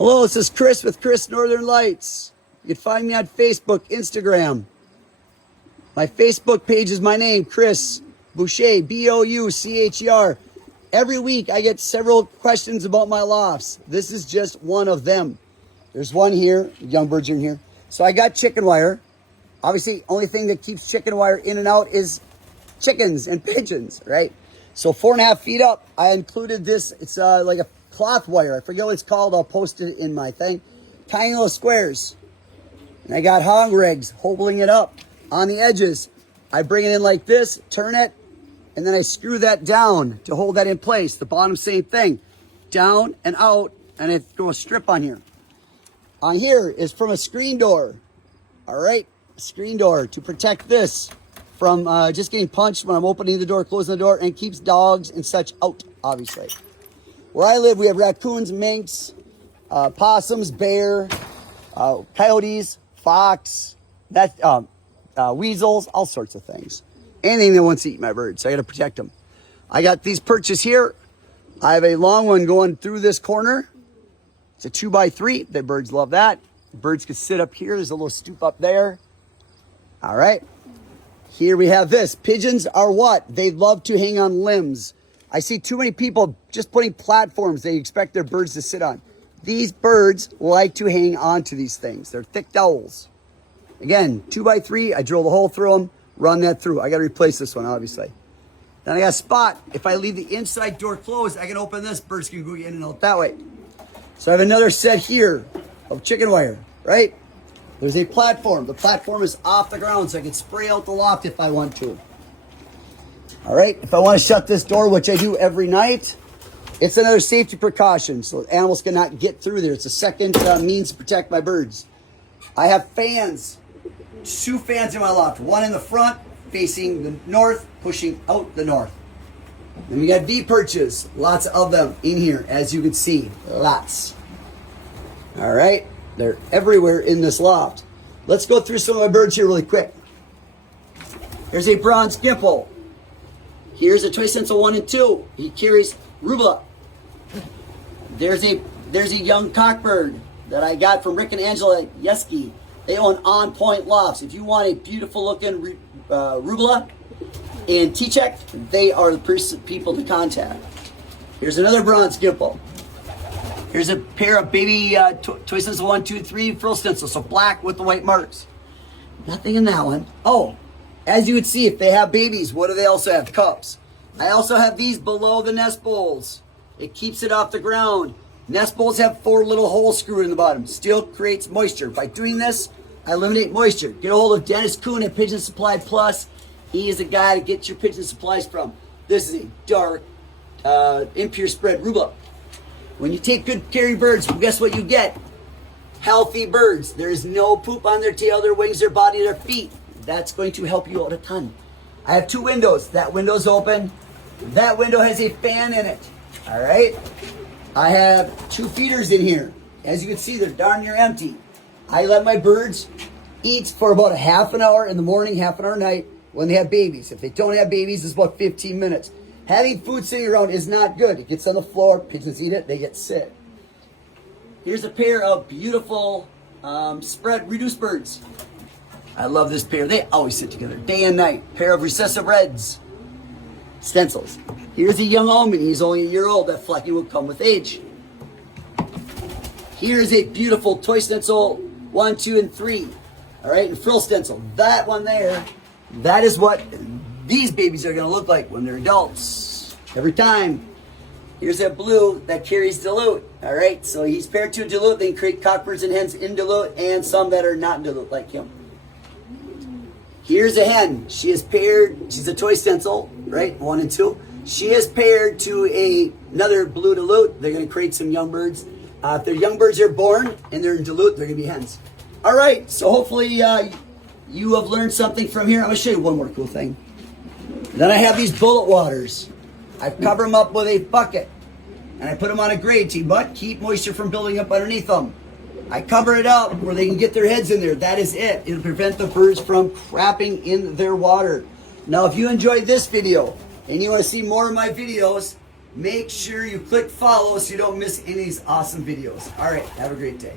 Hello, this is Chris with Chris Northern Lights. You can find me on Facebook, Instagram. My Facebook page is my name, Chris Boucher, Boucher. Every week I get several questions about my lofts. This is just one of them. There's one here, young birds are in here. So I got chicken wire. Obviously, only thing that keeps chicken wire in and out is chickens and pigeons, right? So 4.5 feet up, I included this. It's like a cloth wire. I forget what it's called. I'll post it in my thing. Tiny little squares. And I got hog rigs holding it up on the edges. I bring it in like this, turn it, and then I screw that down to hold that in place. The bottom, same thing. Down and out, and I throw a strip on here. On here is from a screen door. All right, a screen door to protect this from just getting punched when I'm opening the door, closing the door, and keeps dogs and such out, obviously. Where I live, we have raccoons, minks, possums, bear, coyotes, fox, weasels, all sorts of things. Anything that wants to eat my birds, so I got to protect them. I got these perches here. I have a long one going through this corner. It's a 2x3. The birds love that. The birds can sit up here. There's a little stoop up there. All right. Here we have this. Pigeons are what? They love to hang on limbs. I see too many people just putting platforms they expect their birds to sit on. These birds like to hang on to these things. They're thick dowels. Again, 2x3, I drill the hole through them, run that through. I got to replace this one, obviously. Then I got a spot. If I leave the inside door closed, I can open this. Birds can go in and out that way. So I have another set here of chicken wire, right? There's a platform. The platform is off the ground, so I can spray out the loft if I want to. All right, if I want to shut this door, which I do every night, it's another safety precaution, so animals cannot get through there. It's a second means to protect my birds. I have fans, 2 fans in my loft. One in the front, facing the north, pushing out the north. Then we got V-perches, lots of them in here, as you can see, lots. All right, they're everywhere in this loft. Let's go through some of my birds here really quick. Here's a bronze gimple. Here's a toy stencil 1 and 2. He carries rubella. There's a young cockbird that I got from Rick and Angela Yeski. They own On Point Lofts. If you want a beautiful looking rubella and T-check, they are the people to contact. Here's another bronze gimple. Here's a pair of baby toy stencil 1, 2, 3 frill stencils, so black with the white marks. Nothing in that one. Oh, as you would see, if they have babies, what do they also have? Cups. I also have these below the nest bowls. It keeps it off the ground. Nest bowls have 4 little holes screwed in the bottom. Still creates moisture. By doing this, I eliminate moisture. Get a hold of Dennis Kuhn at Pigeon Supply Plus. He is the guy to get your pigeon supplies from. This is a dark, impure spread rubella. When you take good care of birds, guess what you get? Healthy birds. There is no poop on their tail, their wings, their body, their feet. That's going to help you out a ton. I have 2 windows. That window's open. That window has a fan in it. All right. I have 2 feeders in here. As you can see, they're darn near empty. I let my birds eat for about a half an hour in the morning, half an hour at night when they have babies. If they don't have babies, it's about 15 minutes. Having food sitting around is not good. It gets on the floor, pigeons eat it, they get sick. Here's a pair of beautiful spread reduced birds. I love this pair. They always sit together, day and night. Pair of recessive reds. Stencils. Here's a young almond. He's only a year old. That flecking will come with age. Here's a beautiful toy stencil 1, 2, and 3. All right, and frill stencil. That one there, that is what these babies are going to look like when they're adults. Every time. Here's that blue that carries dilute. All right, so he's paired to dilute. They can create cockbirds and hens in dilute and some that are not in dilute like him. Here's a hen. She is paired. She's a toy stencil, right? 1 and 2. She is paired to another blue dilute. They're going to create some young birds. If their young birds are born and they're in dilute, they're going to be hens. All right. So hopefully you have learned something from here. I'm going to show you one more cool thing. Then I have these bullet waters. I cover them up with a bucket and I put them on a grade tee, but keep moisture from building up underneath them. I cover it up where they can get their heads in there. That is it. It'll prevent the birds from crapping in their water. Now, if you enjoyed this video and you want to see more of my videos, Make sure you click follow so you don't miss any of these awesome videos. All right, have a great day.